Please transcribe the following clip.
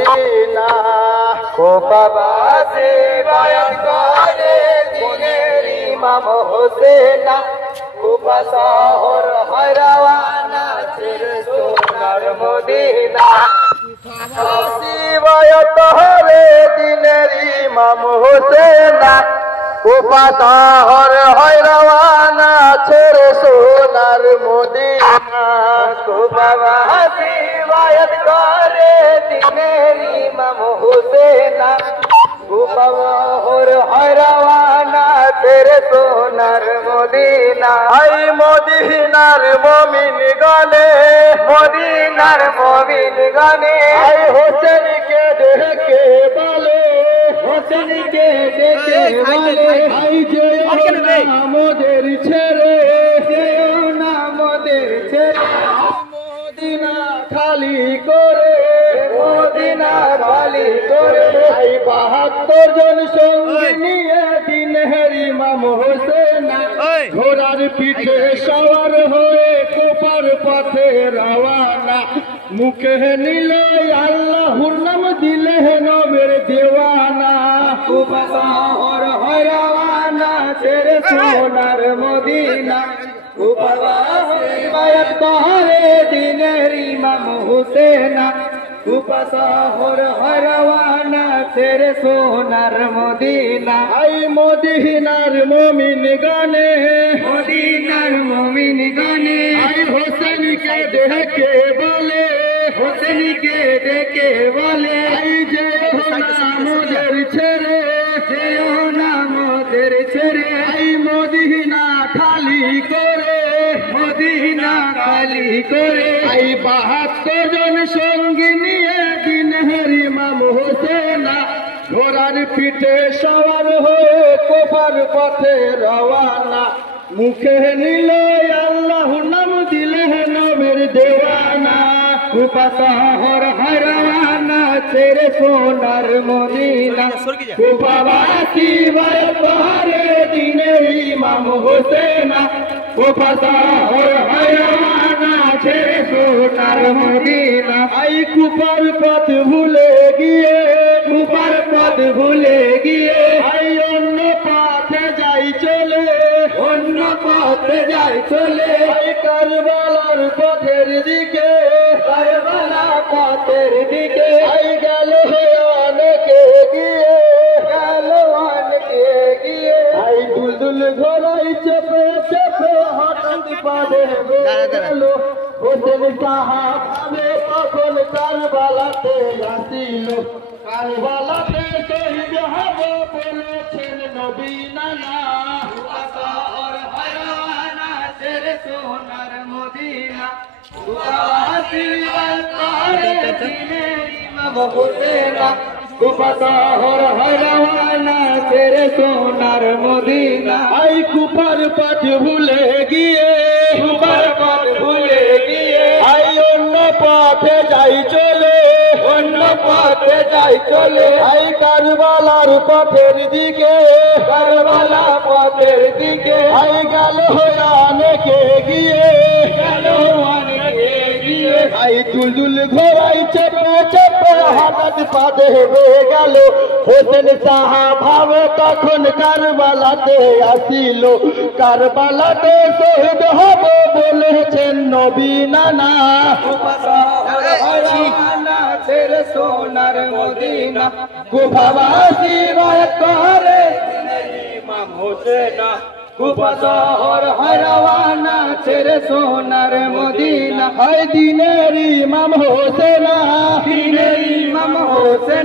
Medina কুফাবাসী বায়াত করে দিনের ইমাম হোসেন কুফা শহর হয় রওয়ানা ছেড়ে সোনার মদিনা কুফাবাসী বায়াত করে দিনের ইমাম হোসেন কুফা শহর হয় রওয়ানা ছেড়ে সোনার মদিনা কুফাবাসী বায়াত করে দিনের ইমাম হোসেন কুফা শহর হয় রওয়ানা ছেড়ে সোনার মদিনা আই মদিনার মুমিন গনে মদিনার মুমিন গনে আই হোসেনকে দেখে বলে হোসেনকে দেখে বলে আই যেও না মোদের ছেড়ে যেও না মোদের ছেড়ে মদিনা খালি করে মদিনা খালি করে আই 72 জন সঙ্গী নিয়ে দিনের ইমাম হোসেন ঘোড়ার পিঠে সওয়ার হয়ে কুফার পথে রওয়ানা মুখে নিল আল্লাহর নাম দিলে নবের দেওয়ানা কুফা শহর হয় রওয়ানা ছেড়ে সোনার মদিনা কুফাবাসী বায়াত করে দিনের ইমাম হোসেন কুফা শহর হয় রওয়ানা ছেড়ে সোনার মদিনা আই মদিনার মুমিন গনে মদিনার মুমিন গনে আই হোসেনকে দেখে বলে হোসেনকে দেখে বলে আই যেও না মোদের ছেড়ে যেও না মোদের ছেড়ে আই মদিনা খালি করে মদিনা খালি করে আই 72 জন সঙ্গী নিয়ে দিনের ইমাম হোসেন ঘোড়ার পিঠে সওয়ার হয়ে কুফার পথে রওয়ানা মুখে নিল আল্লাহর নাম দিলে নবের দেওয়ানা কুফা শহর হয় রওয়ানা ছেড়ে সোনার মদিনা কুফাবাসী বায়াত করে দিনের ইমাম হোসেন কুফা শহর হয় রওয়ানা ছেড়ে সোনার মদিনা আই কুফার পথ ভুলে গিয়ে কুফার পথ ভুলে গিয়ে আই অন্য পথে যাই চলে অন্য পথে যাই চলে আই কারবালার পথের দিকে কারবালা পথের দিকে আই গেল অনেকে গিয়ে গেল অনেকে গিয়ে আই দুলদুল ঘোড়াই চেপে চেপে হঠাৎ পাবে গেল হোসেন সাহাবে তখন কারবালাতে আসিল কারবালাতে শহীদ হবে বলেছেন নবী নানা কুফা শহর হয় রওয়ানা ছেড়ে সোনার মদিনা কুফাবাসী বায়াত করে দিনের ইমাম হোসেন কুফা শহর হয় রওয়ানা ছেড়ে সোনার মদিনা আই কুফার পথ ভুলে গিয়ে কুফার পথ ভুলে গিয়ে আই অন্য পথে যাই চলে অন্য পথে যাই চলে আই কারবালার পথের দিকে কারবালা পথের দিকে আই গেল অনেকে গিয়ে গেল অনেকে গিয়ে আই দুলদুল ঘোড়াই চেপে চেপে হঠাৎ পাদে গেল হোসেন সাহাবে তখন কারবালাতে আসিল কারবালাতে শহীদ হবে বলেছেন নবী নানা কুফা শহর হয় রওয়ানা ছেড়ে সোনার মদিনা কুফাবাসী বায়াত করে দিনের ইমাম হোসেন কুফা শহর হয় রওয়ানা ছেড়ে সোনার মদিনা হয় দিনের ইমাম হোসেন দিনের ইমাম হোসেন।